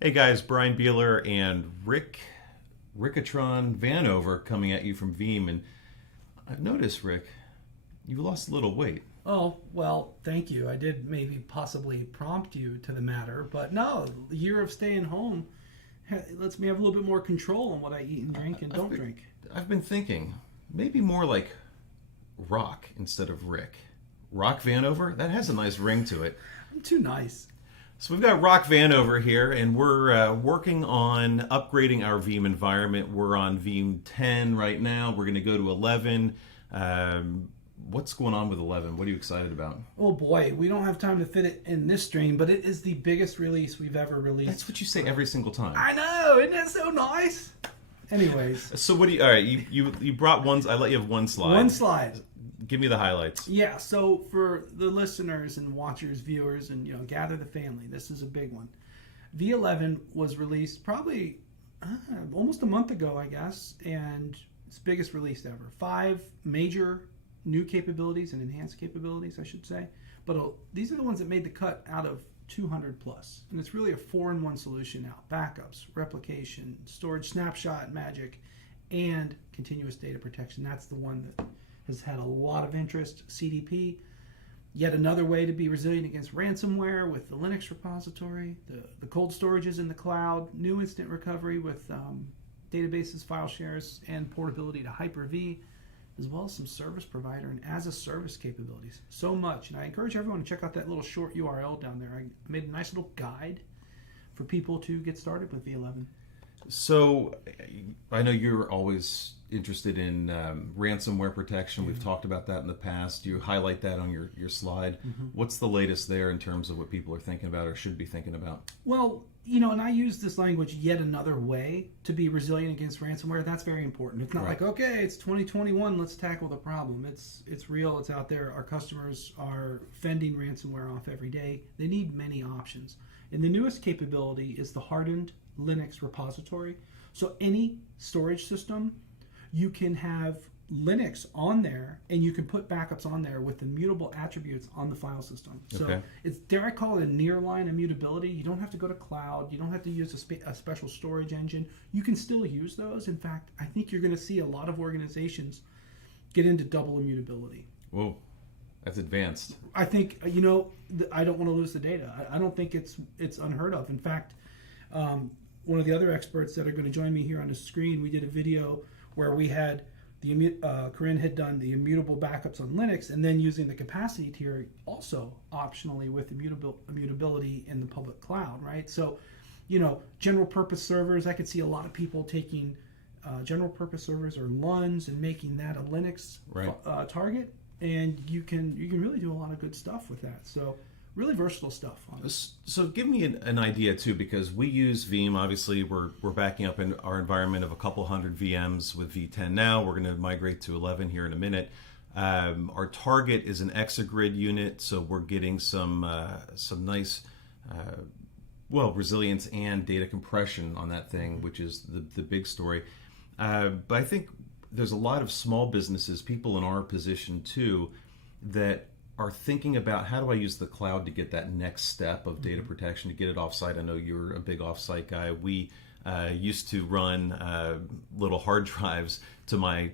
Hey guys, Brian Beeler and Rickatron Vanover coming at you from Veeam, and I've noticed, Rick, you lost a little weight. Oh, well, thank you. I did maybe possibly prompt you to the matter, but no, the year of staying home lets me have a little bit more control on what I eat and drink and don't drink. I've been thinking maybe more like Rock instead of Rick. Rock Vanover? That has a nice ring to it. I'm too nice. So we've got Rock Vanover here, and we're working on upgrading our Veeam environment. We're on Veeam 10 right now. We're going to go to 11. What's going on with 11? What are you excited about? Oh boy, we don't have time to fit it in this stream, but it is the biggest release we've ever released. That's what you say every single time. I know, isn't that so nice? Anyways. So what do you? All right, you brought one. I let you have one slide. One slide. Give me the highlights. Yeah, so for the listeners and watchers, viewers, and gather the family, this is a big one. V11 was released probably almost a month ago, I guess, and it's biggest release ever. 5 major new capabilities and enhanced capabilities, I should say. But these are the ones that made the cut out of 200 plus, and it's really a 4-in-1 solution now: backups, replication, storage, snapshot, magic, and continuous data protection. That's the one that has had a lot of interest. CDP, yet another way to be resilient against ransomware with the Linux repository, the cold storages in the cloud, new instant recovery with databases, file shares, and portability to Hyper-V, as well as some service provider and as-a-service capabilities. So much, and I encourage everyone to check out that little short URL down there. I made a nice little guide for people to get started with V11. So I know you're always interested in ransomware protection. We've talked about that in the past. You highlight that on your slide. What's the latest there in terms of what people are thinking about or should be thinking about? Well, and I use this language, yet another way to be resilient against ransomware. That's very important. It's not Right. like, okay, it's 2021, let's tackle the problem. It's real, it's out there. Our customers are fending ransomware off every day. They need many options. And the newest capability is the hardened Linux repository. So any storage system, you can have Linux on there, and you can put backups on there with immutable attributes on the file system. So Okay. it's, dare I call it, a nearline immutability. You don't have to go to cloud. You don't have to use a special storage engine. You can still use those. In fact, I think you're going to see a lot of organizations get into double immutability. Whoa, that's advanced. I think, I don't want to lose the data. I don't think it's unheard of. In fact, one of the other experts that are going to join me here on the screen, we did a video where we had Corinne had done the immutable backups on Linux, and then using the capacity tier also optionally with immutability in the public cloud, right? So, general purpose servers, I could see a lot of people taking general purpose servers or LUNs and making that a Linux target, and you can really do a lot of good stuff with that. So really versatile stuff on it. So give me an idea too, because we use Veeam. Obviously, we're backing up in our environment of a couple hundred VMs with V10 now. We're going to migrate to 11 here in a minute. Our target is an exagrid unit, so we're getting some nice resilience and data compression on that thing, which is the big story. But I think there's a lot of small businesses, people in our position too, that are thinking about how do I use the cloud to get that next step of data protection, to get it offsite. I know you're a big offsite guy. We used to run little hard drives to my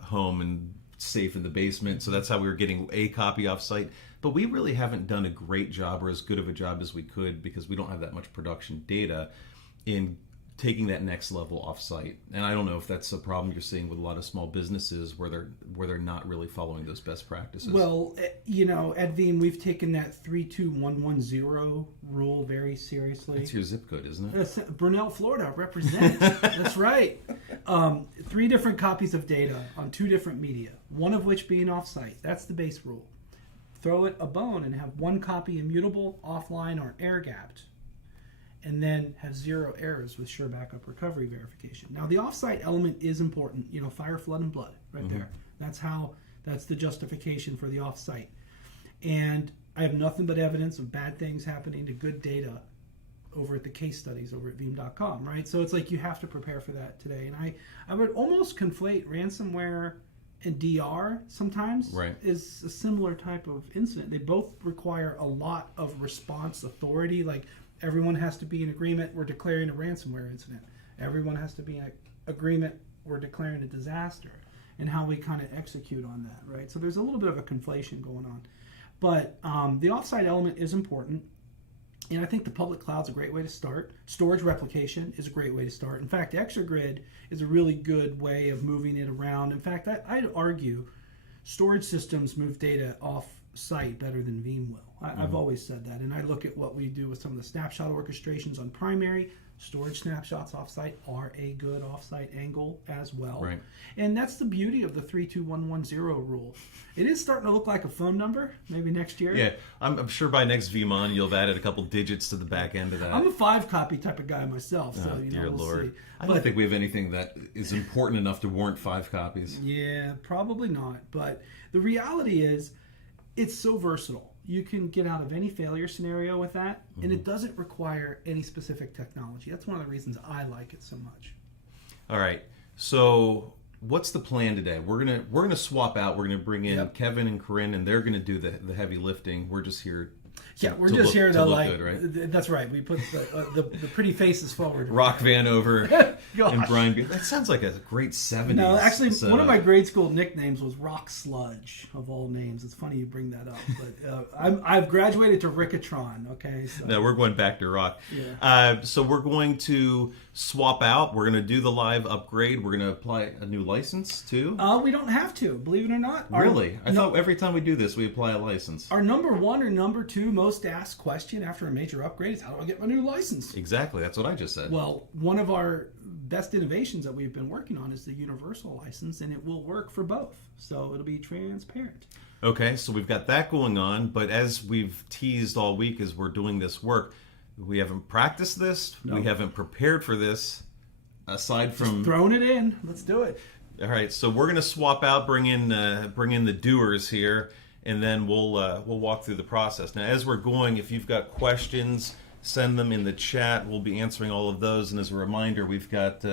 home and safe in the basement, so that's how we were getting a copy offsite. But we really haven't done a great job, or as good of a job as we could, because we don't have that much production data in taking that next level offsite. And I don't know if that's a problem you're seeing with a lot of small businesses where they're not really following those best practices. Well, at Veeam, we've taken that 32110 rule very seriously. That's your zip code, isn't it? Brunel, Florida represents. That's right. 3 different copies of data on 2 different media, one of which being offsite. That's the base rule. Throw it a bone and have 1 copy immutable, offline, or air-gapped, and then have 0 errors with sure backup recovery verification. Now, the offsite element is important. Fire, flood, and blood right there. That's the justification for the offsite. And I have nothing but evidence of bad things happening to good data over at the case studies over at Veeam.com, right? So it's like you have to prepare for that today. And I would almost conflate ransomware and DR sometimes is a similar type of incident. They both require a lot of response authority, like Everyone has to be in agreement. We're declaring a ransomware incident. Everyone has to be in agreement. We're declaring a disaster, and how we kind of execute on that, right? So there's a little bit of a conflation going on. But the offsite element is important. And I think the public cloud's a great way to start. Storage replication is a great way to start. In fact, ExtraGrid is a really good way of moving it around. In fact, I'd argue storage systems move data off site better than Veeam will. I've always said that. And I look at what we do with some of the snapshot orchestrations on primary. Storage snapshots offsite are a good offsite angle as well. Right. And that's the beauty of the 32110 rule. It is starting to look like a phone number, maybe next year. Yeah, I'm sure by next VMon you'll have added a couple digits to the back end of that. I'm a 5-copy type of guy myself, so dear we'll Lord. see. I don't think we have anything that is important enough to warrant 5 copies. Yeah, probably not. But the reality is, it's so versatile. You can get out of any failure scenario with that, and it doesn't require any specific technology. That's one of the reasons I like it so much. All right. So what's the plan today? We're gonna swap out. We're gonna bring in Kevin and Corinne, and they're gonna do the heavy lifting. We're just here. We're just here to look good, right? That's right. We put the pretty faces forward. Rock Vanover and Brian. That sounds like a great 70s. No, actually, one of my grade school nicknames was Rock Sludge, of all names. It's funny you bring that up, but I've graduated to Rickatron. Okay, so. No, we're going back to Rock. Yeah. So we're going to swap out. We're going to do the live upgrade. We're going to apply a new license too. We don't have to, believe it or not. Really? I thought every time we do this, we apply a license. Our number 1 or number 2 most asked question after a major upgrade is, how do I get my new license? Exactly. That's what I just said. Well, one of our best innovations that we've been working on is the universal license, and it will work for both. So it'll be transparent. Okay, so we've got that going on, but as we've teased all week as we're doing this work, we haven't practiced this. No. We haven't prepared for this, aside from just throwing it in. Let's do it. All right, so we're going to swap out, bring in the doers here, and then we'll walk through the process. Now, as we're going, if you've got questions, send them in the chat. We'll be answering all of those. And as a reminder, we've got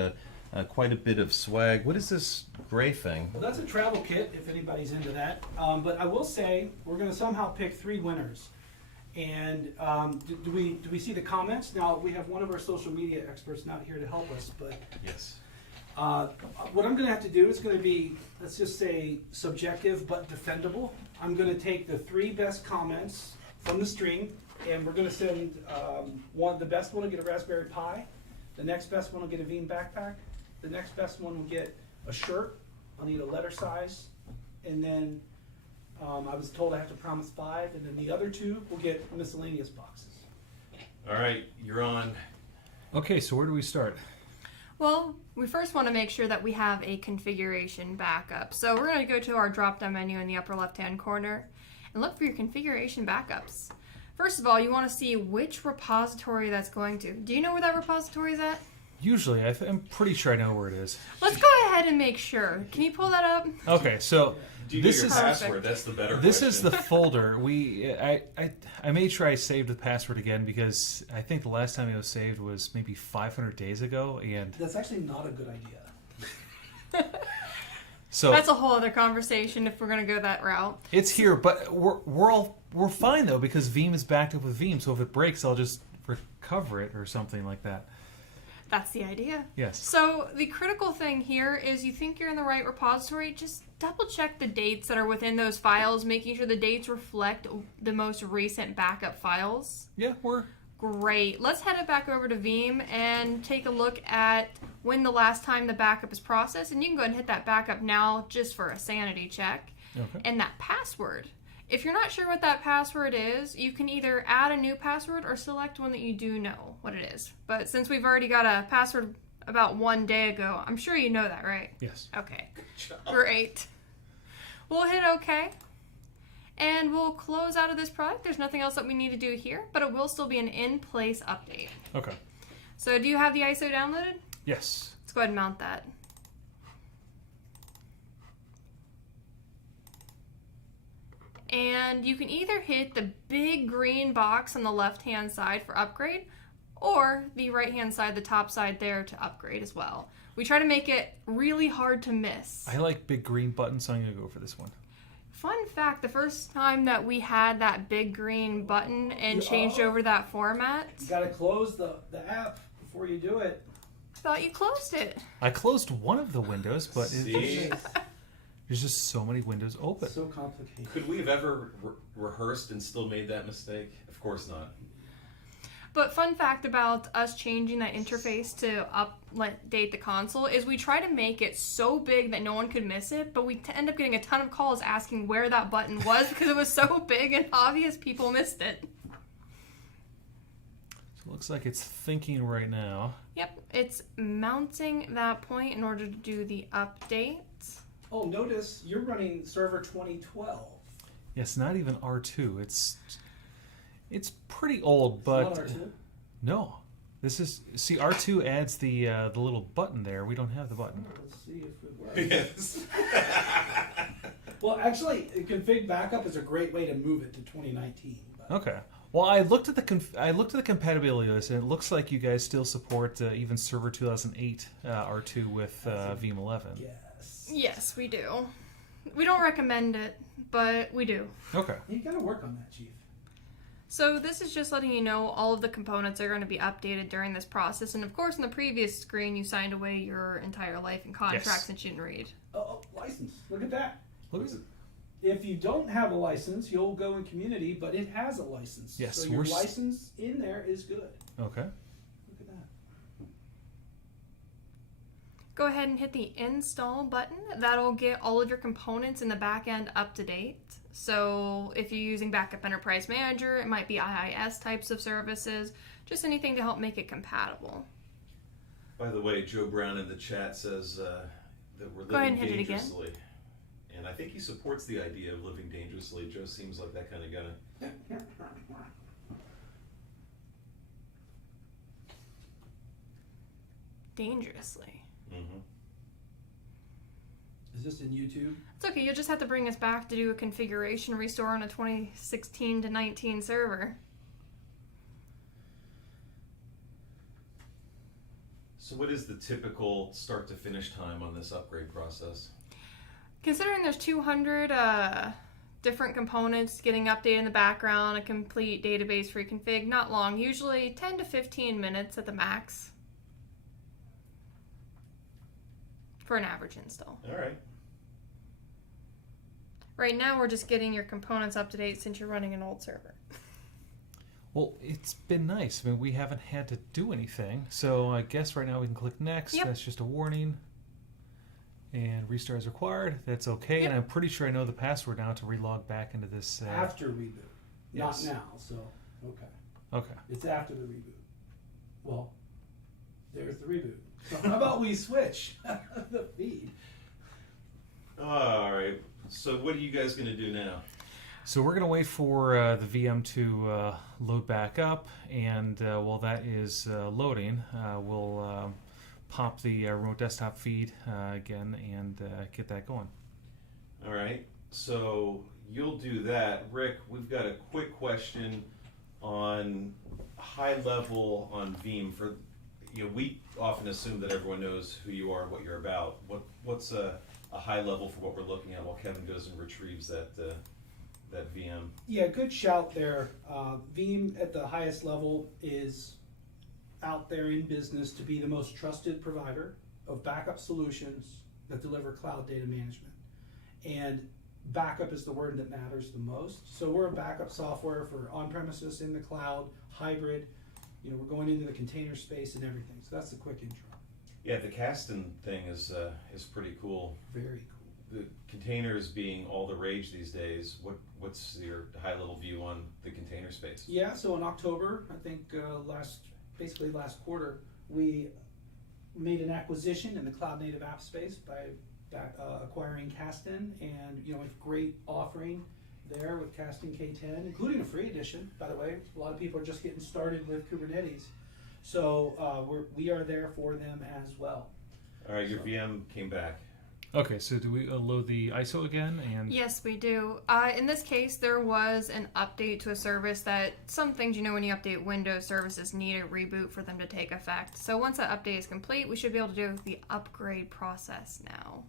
quite a bit of swag. What is this gray thing? Well, that's a travel kit, if anybody's into that. But I will say, we're going to somehow pick 3 winners. And do we see the comments? Now, we have one of our social media experts not here to help us, but yes. What I'm going to have to do is going to be, let's just say, subjective but defendable. I'm going to take the 3 best comments from the stream, and we're going to send the best one will get a Raspberry Pi, the next best one will get a Veeam backpack, the next best one will get a shirt. I'll need a letter size, and then I was told I have to promise 5, and then the other 2 will get miscellaneous boxes. All right, you're on. Okay, so where do we start? Well, we first want to make sure that we have a configuration backup. So we're going to go to our drop-down menu in the upper left-hand corner and look for your configuration backups. First of all, you want to see which repository that's going to. Do you know where that repository is at? Usually, I'm pretty sure I know where it is. Let's go ahead and make sure. Can you pull that up? Okay, so Do you this know your is password? That's the better this question. is the folder. I made sure I saved the password again because I think the last time it was saved was maybe 500 days ago, and That's actually not a good idea. so That's a whole other conversation if we're going to go that route. it's here. But we're fine though because Veeam is backed up with Veeam. So if it breaks, I'll just recover it or something like that. That's the idea. Yes. So the critical thing here is you think you're in the right repository, just double check the dates that are within those files, making sure the dates reflect the most recent backup files. Yeah, we're Great. Let's head it back over to Veeam and take a look at when the last time the backup is processed. And you can go ahead and hit that backup now just for a sanity check. okay. And that password. If you're not sure what that password is, you can either add a new password or select one that you do know what it is. But since we've already got a password about 1 day ago, I'm sure you know that, right? Yes. Okay. Great. We'll hit OK. And we'll close out of this product. There's nothing else that we need to do here, but it will still be an in-place update. Okay. So do you have the ISO downloaded? Yes. Let's go ahead and mount that. And you can either hit the big green box on the left-hand side for upgrade, or the right-hand side, the top side there, to upgrade as well. We try to make it really hard to miss. I like big green buttons, so I'm going to go for this one. Fun fact, the first time that we had that big green button and changed over that format, You got to close the app before you do it. I thought you closed it. I closed one of the windows, but See? there's just so many windows open. It's so complicated. Could we have ever rehearsed and still made that mistake? Of course not. But fun fact about us changing that interface to update the console is we try to make it so big that no one could miss it, but we end up getting a ton of calls asking where that button was because it was so big and obvious people missed it. So it looks like it's thinking right now. Yep, it's mounting that point in order to do the update. Oh, notice you're running server 2012. Yes, not even R2. It's pretty old, but It's not R2? no. This is R2 adds the little button there. We don't have the button. Let's see if it works. Yes. Well, actually, config backup is a great way to move it to 2019. But Okay. Well, I looked at the compatibility list, and it looks like you guys still support even Server 2008 R2 with Veeam 11. yes. Yes, we do. We don't recommend it, but we do. Okay. You got to work on that, Chief. So this is just letting you know all of the components are going to be updated during this process. And of course, in the previous screen, you signed away your entire life and contracts Yes. that you didn't read. Oh, license. Look at that. Look at it. If you don't have a license, you'll go in community, but it has a license. Yes, So your we're license in there is good. Okay. Look at that. Go ahead and hit the install button. That'll get all of your components in the back end up to date. So if you're using Backup Enterprise Manager, it might be IIS types of services, just anything to help make it compatible. By the way, Joe Brown in the chat says that we're Go ahead living and hit it again. dangerously. And I think he supports the idea of living dangerously. Joe seems like that kind of guy. Dangerously. Mm-hmm. Is this in YouTube? It's okay, you'll just have to bring us back to do a configuration restore on a 2016 to 19 server. So what is the typical start to finish time on this upgrade process? Considering there's 200 different components getting updated in the background, a complete database reconfig, not long, usually 10 to 15 minutes at the max for an average install. All right. Right now we're just getting your components up to date since you're running an old server. Well, it's been nice. I mean, we haven't had to do anything. So I guess right now we can click next. Yep. That's just a warning. And restart is required. That's okay. Yep. And I'm pretty sure I know the password now to relog back into this. After reboot. yes. Not now, so, okay. Okay. It's after the reboot. Well, there's the reboot. So how about we switch the feed? All right. So what are you guys going to do now? So we're going to wait for the VM to load back up. And while that is loading, we'll pop the remote desktop feed again and get that going. All right. So you'll do that. Rick, we've got a quick question on high level on Veeam. For we often assume that everyone knows who you are, what you're about. What's a high level for what we're looking at while Kevin goes and retrieves that VM? Yeah, good shout there. Veeam at the highest level is out there in business to be the most trusted provider of backup solutions that deliver cloud data management. And backup is the word that matters the most. So we're a backup software for on-premises, in the cloud, hybrid. We're going into the container space and everything. So that's the quick intro. Yeah, the Kasten thing is pretty cool. Very cool. The containers being all the rage these days. What's your high level view on the container space? Yeah, so in October, I think last quarter, we made an acquisition in the cloud native app space by acquiring Kasten, and a great offering there with Kasten K10, including a free edition, by the way. A lot of people are just getting started with Kubernetes, so we are there for them as well. All right, your VM came back. Okay, so do we load the ISO again? And Yes, we do. In this case, there was an update to a service that some things, when you update Windows services need a reboot for them to take effect. So once that update is complete, we should be able to do the upgrade process now.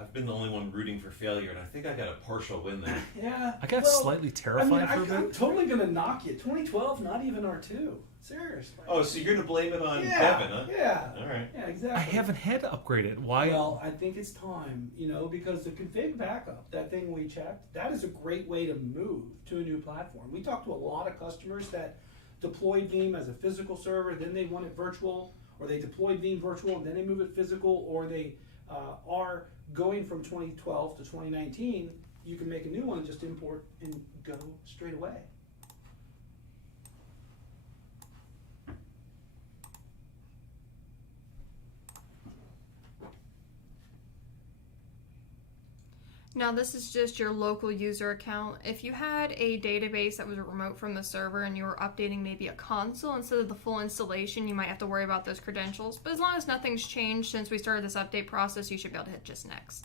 I've been the only one rooting for failure, and I think I got a partial win there. Yeah. I got slightly terrified for a bit. I'm totally going to knock you. 2012, not even R2. Seriously. Oh, so you're going to blame it on yeah, Kevin, huh? Yeah. All right. Yeah, exactly. I haven't had to upgrade it. Why? Well, I think it's time, because the config backup, that thing we checked, that is a great way to move to a new platform. We talked to a lot of customers that deployed Veeam as a physical server, then they want it virtual, or they deployed Veeam virtual and then they move it physical, or they are going from 2012 to 2019. You can make a new one and just import and go straight away. Now this is just your local user account. If you had a database that was remote from the server and you were updating maybe a console instead of the full installation, you might have to worry about those credentials. But as long as nothing's changed since we started this update process, you should be able to hit just next.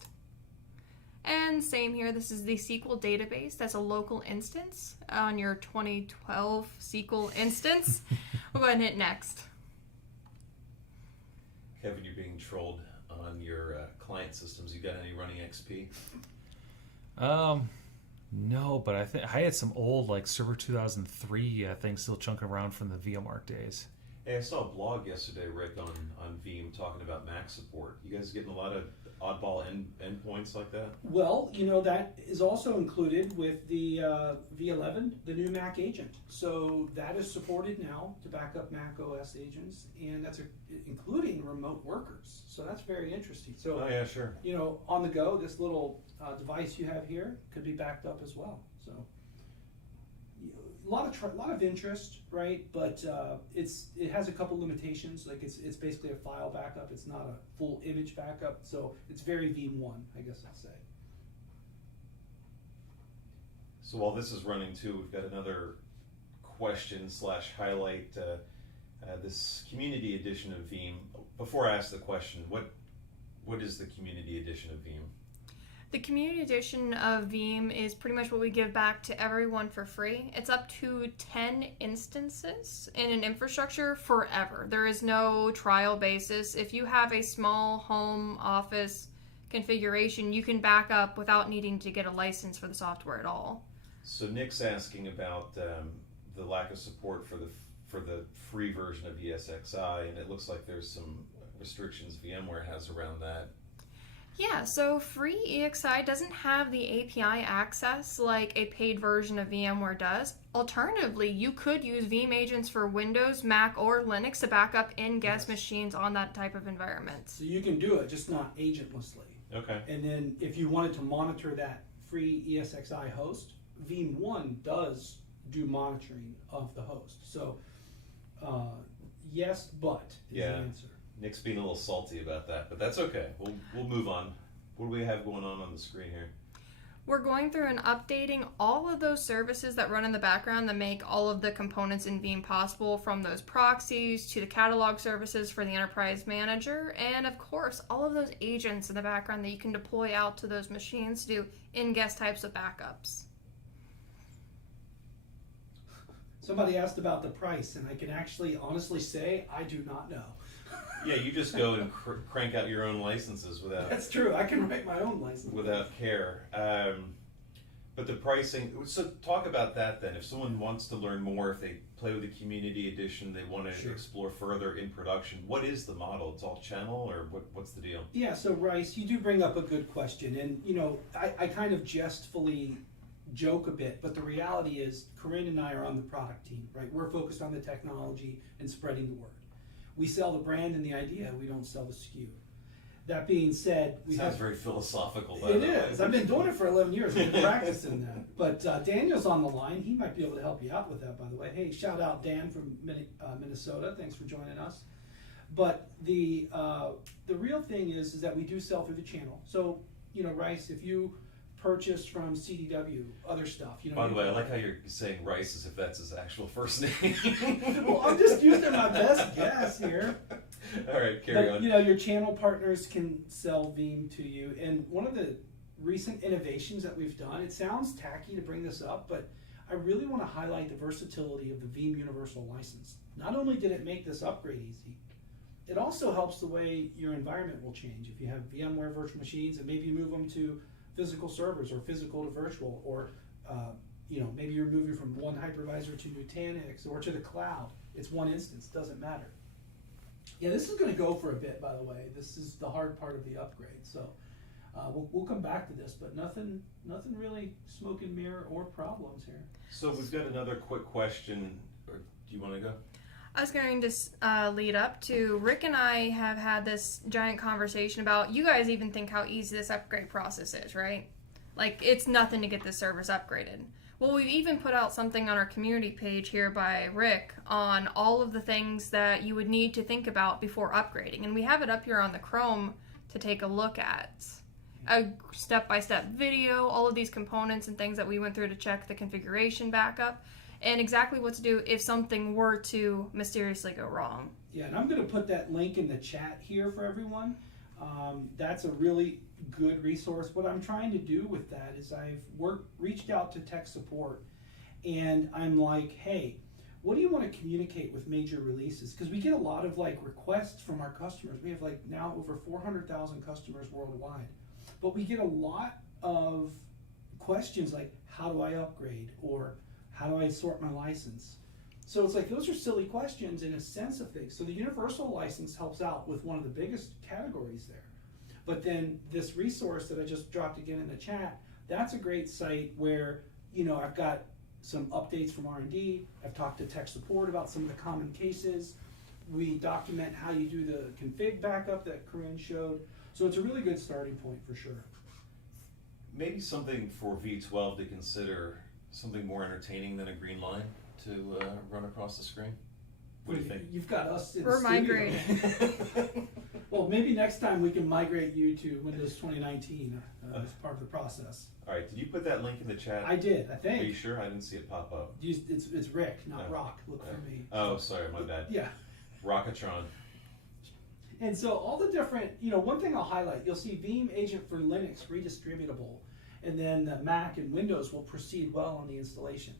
And same here, this is the SQL database. That's a local instance on your 2012 SQL instance. We'll go ahead and hit next. Kevin, you're being trolled on your client systems. You got any running XP? No, but I think I had some old like Server 2003 things still chunking around from the VMark days. Hey, I saw a blog yesterday, Rick, on Veeam talking about Mac support. You guys getting a lot of oddball endpoints like that? Well, that is also included with the V11, the new Mac agent. So that is supported now to back up Mac OS agents, and that's including remote workers. So that's very interesting. So, oh, yeah, sure. On the go, this little device you have here could be backed up as well. So a lot of interest, right? But it has a couple limitations. Like it's basically a file backup. It's not a full image backup. So it's very Veeam 1, I guess I'll say. So while this is running too, we've got another question / highlight. This community edition of Veeam. Before I ask the question, what is the community edition of Veeam? The community edition of Veeam is pretty much what we give back to everyone for free. It's up to 10 instances in an infrastructure forever. There is no trial basis. If you have a small home office configuration, you can back up without needing to get a license for the software at all. So Nick's asking about the lack of support for the free version of ESXi, and it looks like there's some restrictions VMware has around that. Yeah, so free EXI doesn't have the API access like a paid version of VMware does. Alternatively, you could use Veeam agents for Windows, Mac, or Linux to back up in-guest machines on that type of environment. So you can do it, just not agentlessly. Okay. And then if you wanted to monitor that free ESXi host, Veeam 1 does do monitoring of the host. So yes, but is the answer. Nick's being a little salty about that, but that's okay. We'll move on. What do we have going on the screen here? We're going through and updating all of those services that run in the background that make all of the components in Veeam possible, from those proxies to the catalog services for the enterprise manager, and of course all of those agents in the background that you can deploy out to those machines to do in-guest types of backups. Somebody asked about the price, and I can actually honestly say I do not know. Yeah, you just go and crank out your own licenses without. That's true. I can write my own license without care. But the pricing. So talk about that then. If someone wants to learn more, if they play with the community edition, they want to explore further in production. What is the model? It's all channel, or what's the deal? Yeah. So Rice, you do bring up a good question, and I kind of jestfully joke a bit, but the reality is Corinne and I are on the product team, right? We're focused on the technology and spreading the word. We sell the brand and the idea, we don't sell the SKU. That being said, Sounds very philosophical. It is. I've been doing it for 11 years. I've been practicing that. But Daniel's on the line. He might be able to help you out with that, by the way. Hey, shout out Dan from Minnesota. Thanks for joining us. But the real thing is that we do sell through the channel. So, Rice, if you purchase from CDW, other stuff. By the way, I like how you're saying Rice as if that's his actual first name. Well, I'm just using my best guess here. All right, carry on. Your channel partners can sell Veeam to you. And one of the recent innovations that we've done, it sounds tacky to bring this up, but I really want to highlight the versatility of the Veeam Universal License. Not only did it make this upgrade easy, it also helps the way your environment will change. If you have VMware virtual machines and maybe you move them to physical servers or physical to virtual, or maybe you're moving from one hypervisor to Nutanix or to the cloud. It's one instance, doesn't matter. Yeah, this is going to go for a bit, by the way. This is the hard part of the upgrade. So we'll come back to this, but nothing really smoke and mirror or problems here. So we've got another quick question. Or do you want to go? I was going to lead up to Rick and I have had this giant conversation about, you guys even think how easy this upgrade process is, right? Like, it's nothing to get this service upgraded. Well, we've even put out something on our community page here by Rick on all of the things that you would need to think about before upgrading. And we have it up here on the Chrome to take a look at. A step-by-step video, all of these components and things that we went through to check the configuration backup, and exactly what to do if something were to mysteriously go wrong. Yeah, and I'm going to put that link in the chat here for everyone. That's a really good resource. What I'm trying to do with that is I've reached out to tech support, and I'm like, hey, what do you want to communicate with major releases? Because we get a lot of requests from our customers. We have now over 400,000 customers worldwide, but we get a lot of questions like, how do I upgrade, or how do I sort my license? So it's those are silly questions in a sense of things. So the universal license helps out with one of the biggest categories there. But then this resource that I just dropped again in the chat, that's a great site where, I've got some updates from R&D. I've talked to tech support about some of the common cases. We document how you do the config backup that Corinne showed. So it's a really good starting point for sure. Maybe something for V12 to consider, something more entertaining than a green line to run across the screen. What do you think? You've got us in We're the studio. migrating. Well, maybe next time we can migrate you to Windows 2019 as part of the process. All right, did you put that link in the chat? I did, I think. Are you sure? I didn't see it pop up. It's Rick, not Oh. Rock. Look for me. Oh, sorry, my bad. Yeah. Rockatron. And so all the different, one thing I'll highlight, you'll see Veeam Agent for Linux redistributable, and then the Mac and Windows will proceed well on the installation.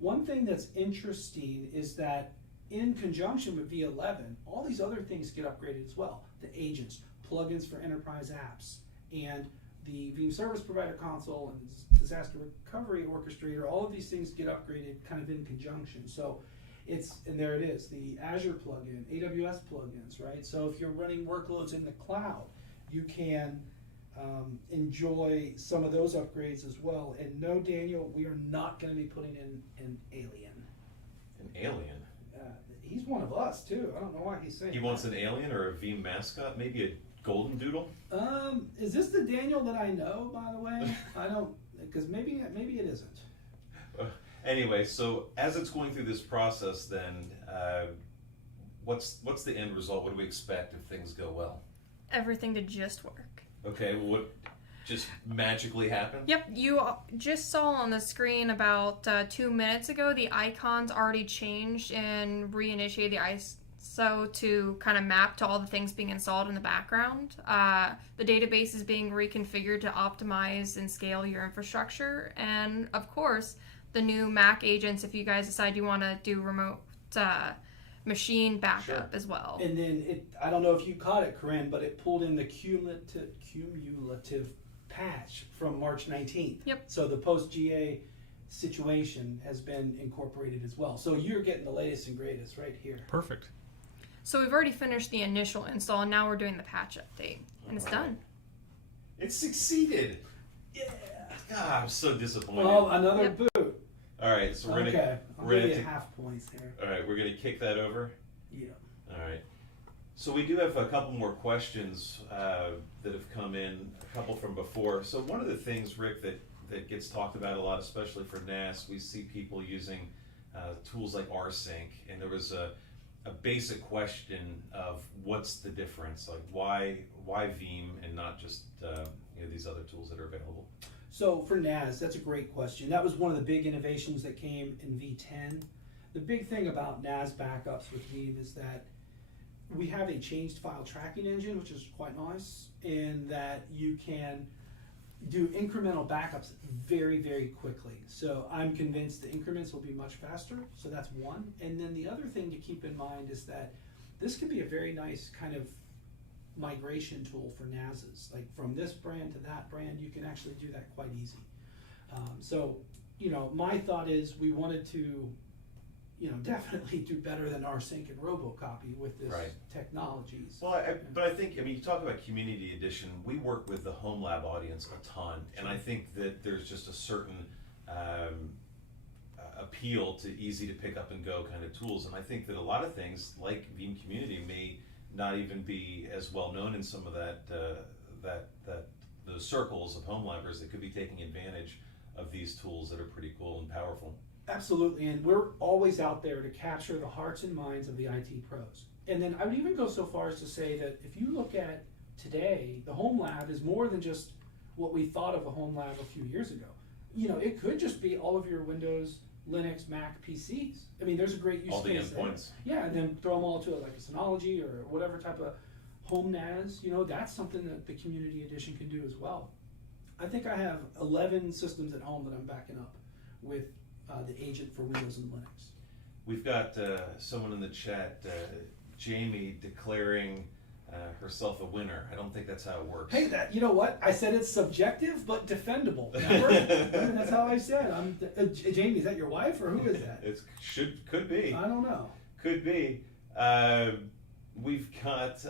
One thing that's interesting is that in conjunction with V11, all these other things get upgraded as well. The agents, plugins for enterprise apps, and the Veeam Service Provider Console and Disaster Recovery Orchestrator, all of these things get upgraded kind of in conjunction. So and there it is, the Azure plugin, AWS plugins, right? So if you're running workloads in the cloud, you can enjoy some of those upgrades as well. And no, Daniel, we are not going to be putting in an alien. An alien? He's one of us too. I don't know why he's saying He wants that. an alien or a Veeam mascot? Maybe a golden doodle? Is this the Daniel that I know, by the way? I don't, because maybe it isn't. Anyway, so as it's going through this process, then what's the end result? What do we expect if things go well? Everything to just work. Okay, well, what just magically happen? Yep, you just saw on the screen about 2 minutes ago, the icons already changed and reinitiated the ISO to kind of map to all the things being installed in the background. The database is being reconfigured to optimize and scale your infrastructure. And of course, the new Mac agents, if you guys decide you want to do remote machine backup as well. And then I don't know if you caught it, Corinne, but it pulled in the cumulative patch from March 19th. Yep. So the post-GA situation has been incorporated as well. So you're getting the latest and greatest right here. Perfect. So we've already finished the initial install, and now we're doing the patch update, and it's done. It succeeded. Yeah. God, I'm so disappointed. Well, another Yep. boot. All right, so we're Okay. gonna I'll we're give gonna you half points here. all right, we're gonna kick that over. Yeah. All right. So we do have a couple more questions that have come in, a couple from before. So one of the things, Rick, that gets talked about a lot, especially for NAS, we see people using tools like rsync, and there was a basic question of what's the difference, like why Veeam and not just these other tools that are available. So for NAS, that's a great question. That was one of the big innovations that came in V10. The big thing about NAS backups with Veeam is that we have a changed file tracking engine, which is quite nice, in that you can do incremental backups very, very quickly. So I'm convinced the increments will be much faster, so that's one. And then the other thing to keep in mind is that this could be a very nice kind of migration tool for NASs. Like from this brand to that brand, you can actually do that quite easy. So, my thought is we wanted to, definitely do better than rsync and robocopy with this technology. Well, but I think, you talk about Community Edition, we work with the Home Lab audience a ton, and I think that there's just a certain appeal to easy to pick up and go kind of tools, and I think that a lot of things like Veeam Community may not even be as well known in some of those circles of home libraries that could be taking advantage of these tools that are pretty cool and powerful. Absolutely, and we're always out there to capture the hearts and minds of the IT pros. And then I would even go so far as to say that if you look at today, the home lab is more than just what we thought of a home lab a few years ago. It could just be all of your Windows, Linux, Mac PCs. There's a great use all case. All the endpoints. Yeah, and then throw them all to like a Synology or whatever type of home NAS. That's something that the Community Edition can do as well. I think I have 11 systems at home that I'm backing up with the agent for Windows and Linux. We've got someone in the chat, Jamie, declaring herself a winner. I don't think that's how it works. Hey, you know what? I said it's subjective but defendable. Remember? That's how I said. Jamie, is that your wife or who is that? Could be. I don't know. Could be. We've got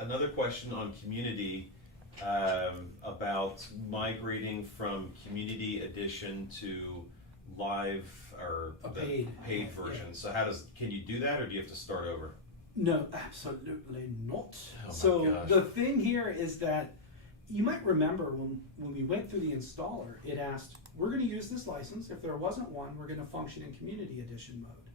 another question on Community about migrating from Community Edition to live or A the paid version. yeah. So can you do that, or do you have to start over? No, absolutely not. Oh my So gosh. the thing here is that you might remember when we went through the installer, it asked, we're going to use this license. If there wasn't one, we're going to function in Community Edition mode.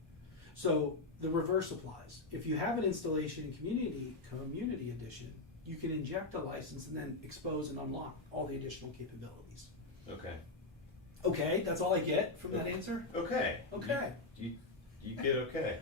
So the reverse applies. If you have an installation in Community Edition, you can inject a license and then expose and unlock all the additional capabilities. Okay. Okay, that's all I get from that answer? Okay. Okay. You get okay.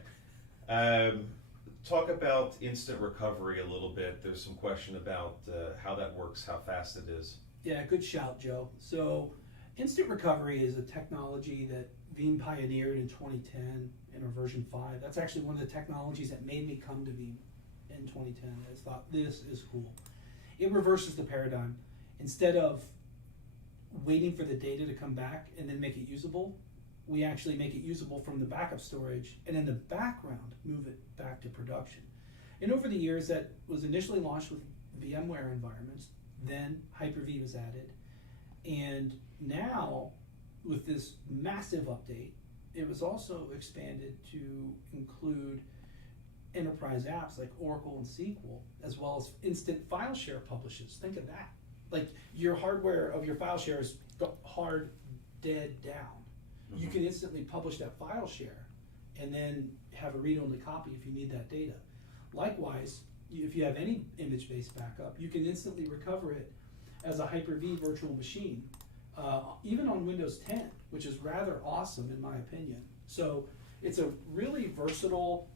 Talk about instant recovery a little bit. There's some question about how that works, how fast it is. Yeah, good shout, Joe. So instant recovery is a technology that Veeam pioneered in 2010 in our version 5. That's actually one of the technologies that made me come to Veeam in 2010. I thought, this is cool. It reverses the paradigm. Instead of waiting for the data to come back and then make it usable, we actually make it usable from the backup storage and in the background move it back to production. And over the years, that was initially launched with VMware environments, then Hyper-V was added, and now with this massive update, it was also expanded to include enterprise apps like Oracle and SQL, as well as instant file share publishes. Think of that. Like your hardware of your file share is hard dead down. Mm-hmm. You can instantly publish that file share and then have a read-only copy if you need that data. Likewise, if you have any image-based backup, you can instantly recover it as a Hyper-V virtual machine, even on Windows 10, which is rather awesome in my opinion. So it's a really versatile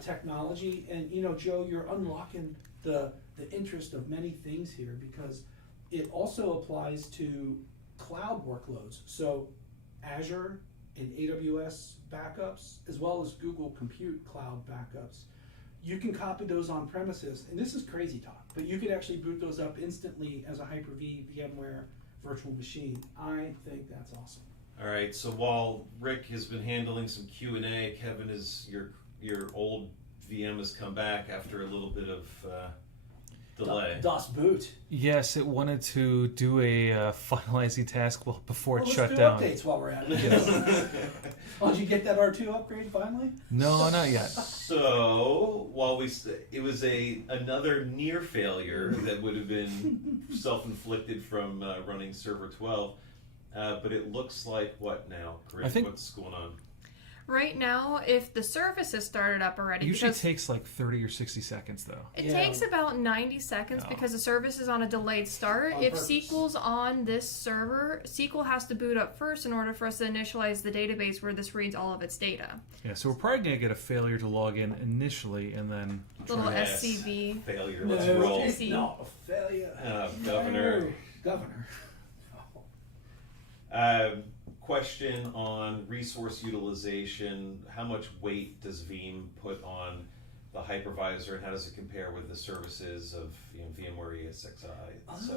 technology, and Joe, you're unlocking the interest of many things here, because it also applies to cloud workloads. So Azure and AWS backups, as well as Google Compute Cloud backups. You can copy those on premises, and this is crazy talk, but you could actually boot those up instantly as a Hyper-V VMware virtual machine. I think that's awesome. All right, so while Rick has been handling some Q&A, Kevin, is your old VM has come back after a little bit of delay. DOS boot. Yes, it wanted to do a finalizing task before it shut let's down. do updates while we're at it. Oh, did you get that R2 upgrade finally? No, not yet. So while it was another near failure that would have been self-inflicted from running server 12, but it looks like what now, Chris? What's going on? Right now, if the service has started up already, It usually takes like 30 or 60 seconds, though. It takes about 90 seconds because the service is on a delayed start. If SQL's on this server, SQL has to boot up first in order for us to initialize the database where this reads all of its data. Yeah, so we're probably going to get a failure to log in initially, and then... Little SCV. Failure, let's roll. It's not a failure. Governor. Governor. Question on resource utilization. How much weight does Veeam put on the hypervisor, and how does it compare with the services of VMware ESXi, etc.?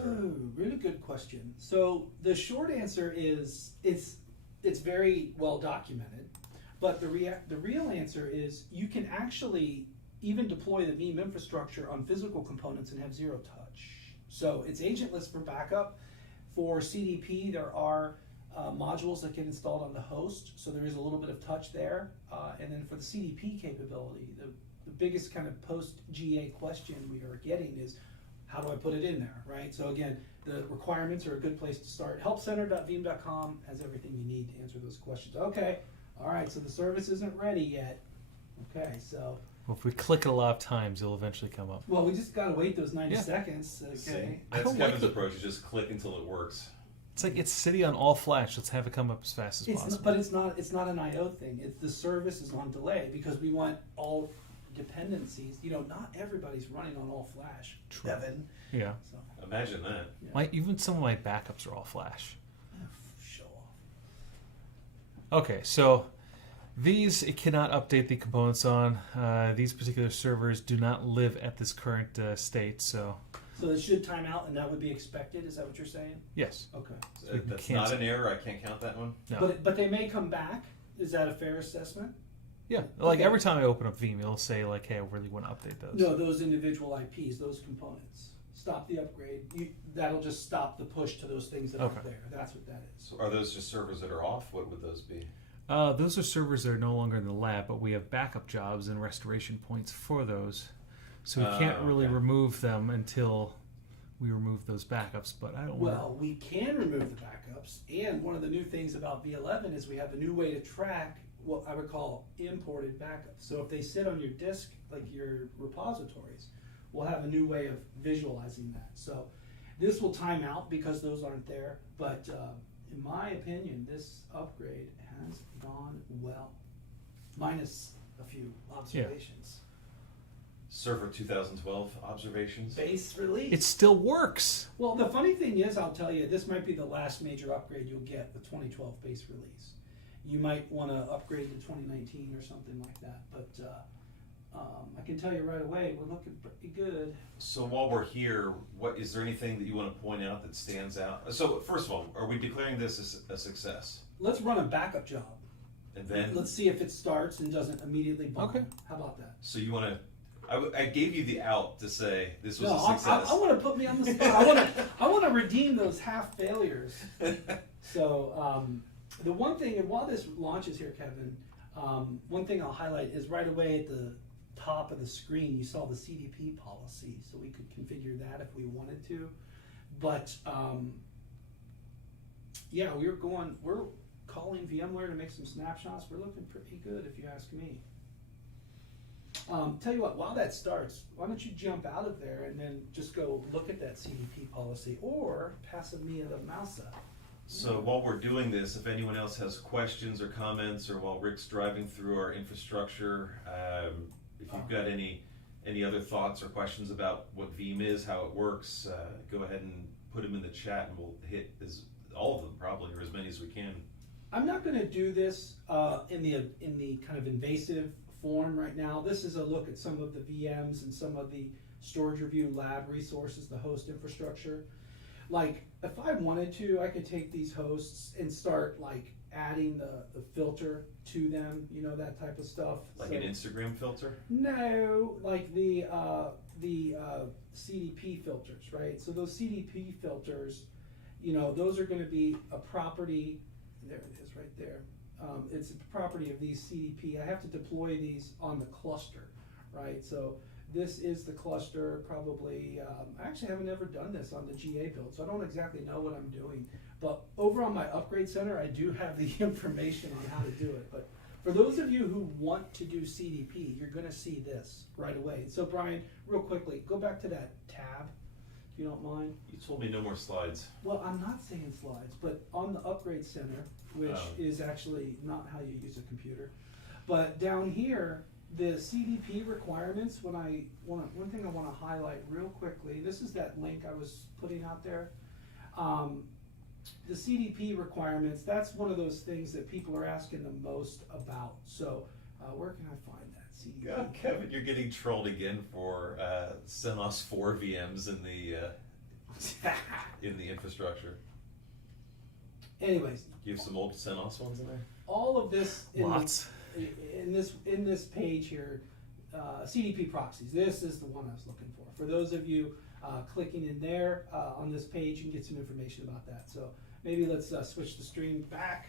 Oh, really good question. So the short answer is it's very well documented, but the real answer is you can actually even deploy the Veeam infrastructure on physical components and have zero touch. So it's agentless for backup. For CDP, there are modules that get installed on the host, so there is a little bit of touch there. And then for the CDP capability, the biggest kind of post-GA question we are getting is, how do I put it in there, right? So again, the requirements are a good place to start. Helpcenter.veeam.com has everything you need to answer those questions. Okay, all right, so the service isn't ready yet. Okay, so. Well, if we click it a lot of times, it'll eventually come up. Well, we just gotta wait those 90 seconds, okay? See, that's Kevin's approach, is just click until it works. It's like it's sitting on all flash. Let's have it come up as fast as possible. But it's not an I/O thing. The service is on delay because we want all dependencies. Not everybody's running on all flash. True. Kevin. Yeah. So, Imagine that. yeah. Even some of my backups are all flash. Show off. Okay, so it cannot update the components on. These particular servers do not live at this current state, so. So it should time out, and that would be expected. Is that what you're saying? Yes. Okay. So we That's can't not an error. I can't count that one. No. But they may come back. Is that a fair assessment? Yeah, like Okay. every time I open up Veeam, it'll say like, "Hey, I really want to update those." No, those individual IPs, those components. Stop the upgrade. That'll just stop the push to those things that aren't there. That's what that is. So are those just servers that are off? What would those be? Those are servers that are no longer in the lab, but we have backup jobs and restoration points for those, so we can't really okay. remove them until we remove those backups. But I don't. Well, we can remove the backups, and one of the new things about V11 is we have a new way to track what I would call imported backups. So if they sit on your disk, like your repositories, we'll have a new way of visualizing that. So this will time out because those aren't there, but in my opinion, this upgrade has gone well, minus a few observations. Server 2012 observations. Base release. It still works. Well, the funny thing is, I'll tell you, this might be the last major upgrade you'll get with 2012 base release. You might want to upgrade to 2019 or something like that, but I can tell you right away, we're looking pretty good. So while we're here, is there anything that you want to point out that stands out? So first of all, are we declaring this as a success? Let's run a backup job. And then, Let's see if it starts and doesn't immediately bomb. Okay. How about that? so you want to? I gave you the out to say this was No, a success. I want to put me on the spot. I want to redeem those half failures. So the one thing, and while this launches here, Kevin, one thing I'll highlight is right away at the top of the screen, you saw the CDP policy, so we could configure that if we wanted to. But yeah, we're calling VMware to make some snapshots. We're looking pretty good, if you ask me. Tell you what, while that starts, why don't you jump out of there and then just go look at that CDP policy, or pass me the mouse up. So while we're doing this, if anyone else has questions or comments, or while Rick's driving through our infrastructure, if you've got any other thoughts or questions about what Veeam is, how it works, go ahead and put them in the chat, and we'll hit all of them probably, or as many as we can. I'm not going to do this in the kind of invasive form right now. This is a look at some of the VMs and some of the StorageReview Lab resources, the host infrastructure. Like, if I wanted to, I could take these hosts and start like adding the filter to them, that type of stuff. Like an Instagram filter? No, like the CDP filters, right? So those CDP filters, those are going to be a property. There it is, right there. It's a property of these CDP. I have to deploy these on the cluster, right? So this is the cluster, probably. I actually haven't ever done this on the GA build, so I don't exactly know what I'm doing. But over on my upgrade center, I do have the information on how to do it. But for those of you who want to do CDP, you're going to see this right away. So Brian, real quickly, go back to that tab, if you don't mind. You told me no more slides. Well, I'm not saying slides, but on the upgrade center, which is actually not how you use a computer. But down here, the CDP requirements, one thing I want to highlight real quickly, this is that link I was putting out there. The CDP requirements, that's one of those things that people are asking the most about. So where can I find that? CDP. Yeah, Kevin, you're getting trolled again for CentOS 4 VMs in the infrastructure. Anyways, You have some old CentOS ones in there? all of this Lots. in this page here, CDP proxies. This is the one I was looking for. For those of you clicking in there on this page, you can get some information about that. So maybe let's switch the stream back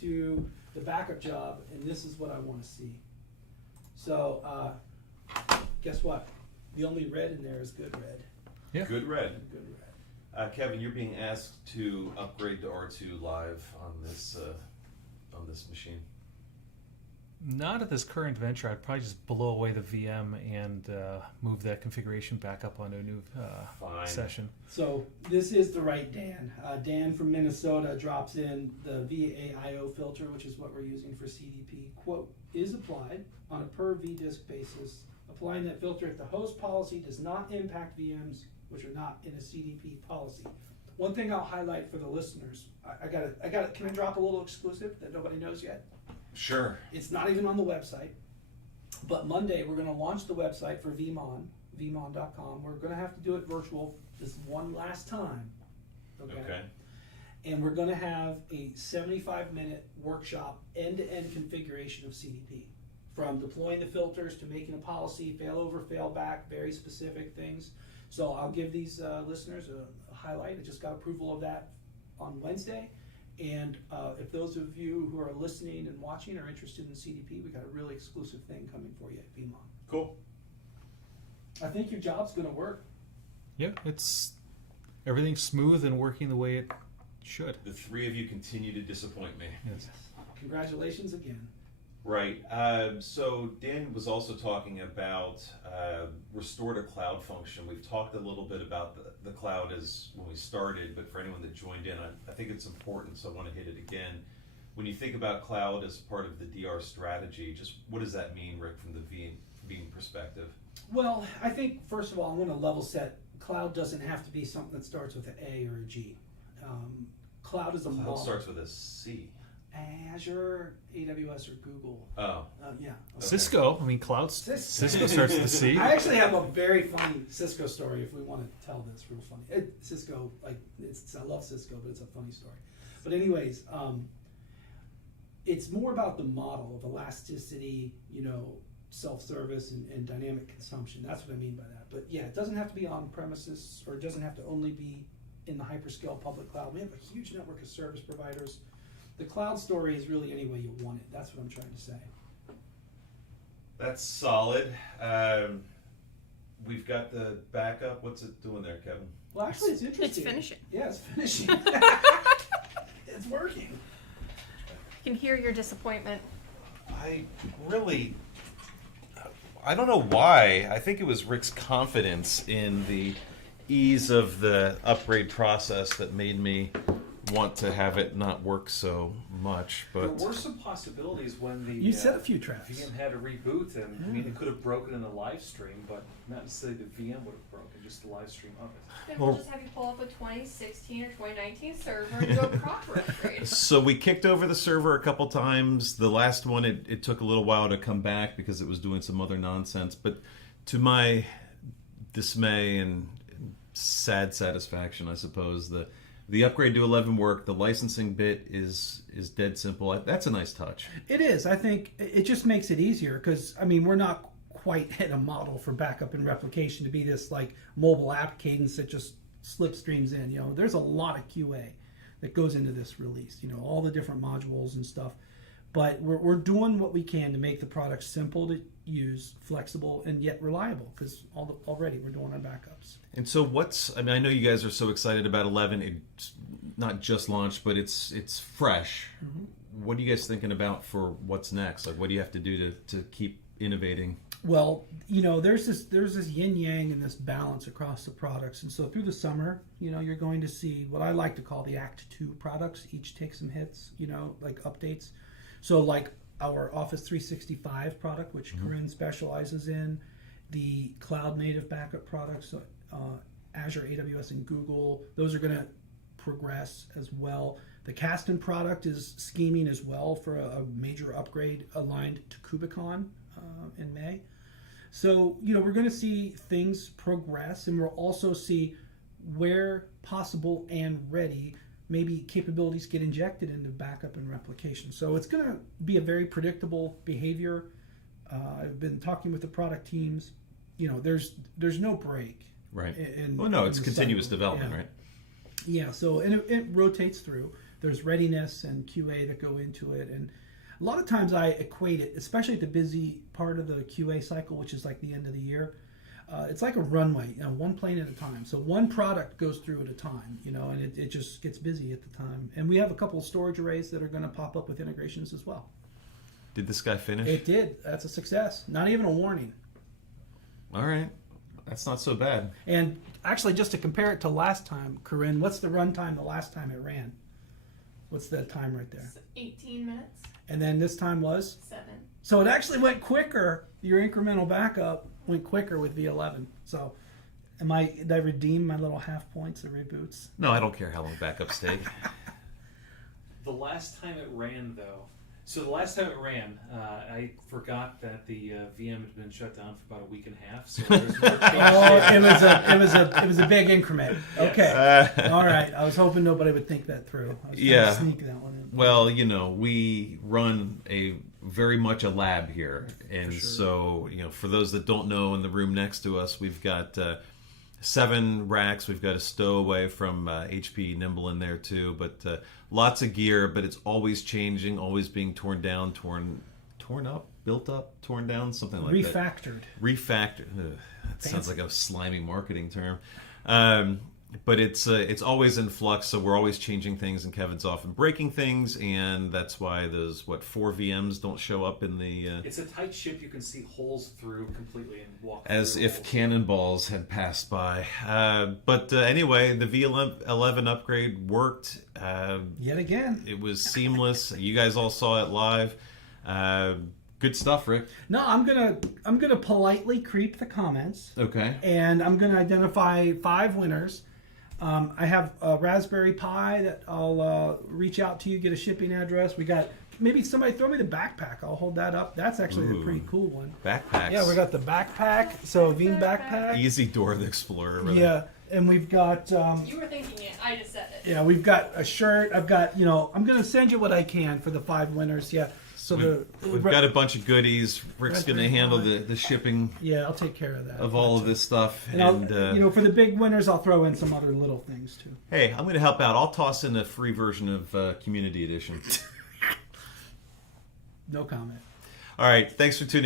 to the backup job, and this is what I want to see. So guess what? The only red in there is good red. Yeah. Good red. Good red. Kevin, you're being asked to upgrade to R2 Live on this machine. Not at this current venture. I'd probably just blow away the VM and move that configuration back up onto a new session. So this is the right Dan. Dan from Minnesota drops in the VAIO filter, which is what we're using for CDP. Quote, is applied on a per vDisk basis. Applying that filter if the host policy does not impact VMs which are not in a CDP policy. One thing I'll highlight for the listeners, I got it. Can I drop a little exclusive that nobody knows yet? Sure. It's not even on the website, but Monday we're going to launch the website for veeam.com. We're going to have to do it virtual this one last time. Okay. And we're going to have a 75-minute workshop, end-to-end configuration of CDP. From deploying the filters to making a policy, failover, failback, very specific things. So I'll give these listeners a highlight. I just got approval of that on Wednesday. And if those of you who are listening and watching are interested in CDP, we got a really exclusive thing coming for you at Veeam. Cool. I think your job's going to work. Yep, everything's smooth and working the way it should. The three of you continue to disappoint me. Yes. Congratulations again. Right. So Dan was also talking about restore to cloud function. We've talked a little bit about the cloud as when we started, but for anyone that joined in, I think it's important, so I want to hit it again. When you think about cloud as part of the DR strategy, just what does that mean, Rick, from the Veeam perspective? Well, I think, first of all, I want to level set. Cloud doesn't have to be something that starts with an A or a G. Cloud is a Cloud model. starts with a C. Azure, AWS, or Google. Oh. Yeah. Okay. Cisco, I mean, cloud. Cisco starts with the C. I actually have a very funny Cisco story if we want to tell this. Real funny. Cisco, I love Cisco, but it's a funny story. But anyways, it's more about the model of elasticity, self-service and dynamic consumption. That's what I mean by that. But yeah, it doesn't have to be on premises, or it doesn't have to only be in the hyperscale public cloud. We have a huge network of service providers. The cloud story is really any way you want it. That's what I'm trying to say. That's solid. We've got the backup. What's it doing there, Kevin? Well, actually, it's interesting. It's finishing. Yeah, it's finishing. It's working. I can hear your disappointment. I don't know why. I think it was Rick's confidence in the ease of the upgrade process that made me want to have it not work so much. But there were some possibilities when the You set a few traps. VM had to reboot, and I mean, it could have broken in the live stream, but not necessarily the VM would have broken, just the live stream of it. Then we'll just have you pull up a 2016 or 2019 server and do a proper upgrade. So we kicked over the server a couple times. The last one, it took a little while to come back because it was doing some other nonsense. But to my dismay and sad satisfaction, I suppose, the upgrade to 11 worked. The licensing bit is dead simple. That's a nice touch. It is. I think it just makes it easier because, I mean, we're not quite at a model for backup and replication to be this like mobile app cadence that just slipstreams in. There's a lot of QA that goes into this release, all the different modules and stuff. But we're doing what we can to make the product simple to use, flexible, and yet reliable because already we're doing our backups. And so I know you guys are so excited about 11. It's not just launched, but it's fresh. Mm-hmm. What are you guys thinking about for what's next? Like, what do you have to do to keep innovating? Well, there's this yin-yang and this balance across the products. And so through the summer, you're going to see what I like to call the Act 2 products. Each take some hits, like updates. So like our Office 365 product, which Corinne specializes in, the cloud-native backup products, Azure, AWS, and Google, those are going to progress as well. The Kasten product is scheming as well for a major upgrade aligned to Kubicon. in May. So, we're going to see things progress, and we'll also see where possible and ready, maybe capabilities get injected into backup and replication. So it's going to be a very predictable behavior. I've been talking with the product teams. There's no break. Right. No, it's continuous development, right? Yeah. So it rotates through. There's readiness and QA that go into it, and a lot of times I equate it, especially at the busy part of the QA cycle, which is like the end of the year. It's like a runway, one plane at a time. So one product goes through at a time, and it just gets busy at the time. And we have a couple of storage arrays that are going to pop up with integrations as well. Did this guy finish? It did. That's a success. Not even a warning. All right. That's not so bad. And actually, just to compare it to last time, Corinne, what's the runtime the last time it ran? What's the time right there? 18 minutes. And then this time was? 7. So it actually went quicker. Your incremental backup went quicker with V11. So did I redeem my little half points of reboots? No, I don't care how long backups take. The last time it ran, though, I forgot that the VM had been shut down for about a week and a half. So there's more it was a big increment. Yes. Okay, all right. I was hoping nobody would think that through. I was trying to sneak that one in. Well, we run very much a lab here, and so for those that don't know, in the room next to us, we've got 7 racks. We've got a stowaway from HP Nimble in there too, but lots of gear. But it's always changing, always being torn down, torn up, built up, torn down, something like that. Refactored. Ugh, that sounds like a slimy marketing term. But it's always in flux, so we're always changing things, and Kevin's often breaking things, and that's why those 4 VMs don't show up in the. It's a tight ship; you can see holes through completely and walk. As through if holes. cannonballs had passed by. But anyway, the V11 upgrade worked. Yet again, it was seamless. You guys all saw it live. Good stuff, Rick. No, I'm gonna politely creep the comments. Okay. And I'm gonna identify 5 winners. I have a Raspberry Pi that I'll reach out to you, get a shipping address. We got maybe somebody throw me the backpack. I'll hold that up. That's actually a pretty cool one. Backpacks. Yeah, we got the backpack. So Veeam backpack. Easy Door the Explorer. Really. Yeah, and we've got. You were thinking it. I just said it. Yeah, we've got a shirt. I've got. I'm gonna send you what I can for the 5 winners. Yeah. So we've got a bunch of goodies. Rick's going to handle the shipping. Yeah, I'll take care of that. Of all of this stuff. And for the big winners, I'll throw in some other little things too. Hey, I'm going to help out. I'll toss in a free version of Community Edition. No comment. All right. Thanks for tuning in.